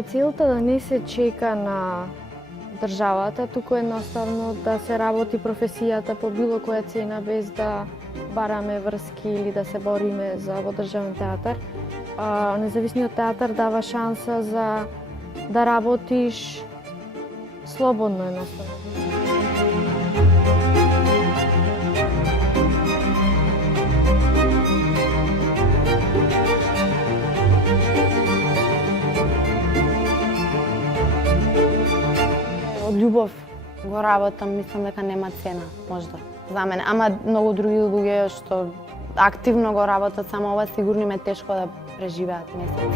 е целта да не се чека на државата, туку едноставно да се работи професијата по било која цена без да бараме врски или да се бориме за во државен театар. Независниот театар дава шанса за да работиш слободно едноставно. Од љубов го работам, мислам дека нема цена, можда, за мене. Ама многу други луѓе што активно го работат само ова, сигурно им е тешко да преживеат месец.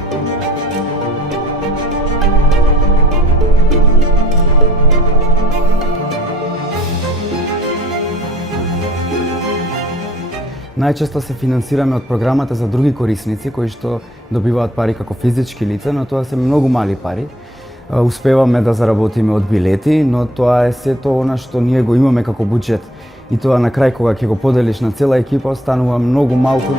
Најчесто се финансираме од програмата за други корисници кои што добиваат пари како физички лица, но тоа се многу мали пари. Успеваме да заработиме од билети, но тоа е сето она што ние го имаме како буџет. И тоа на крај кога ќе го поделиш на цела екипа останува многу малку.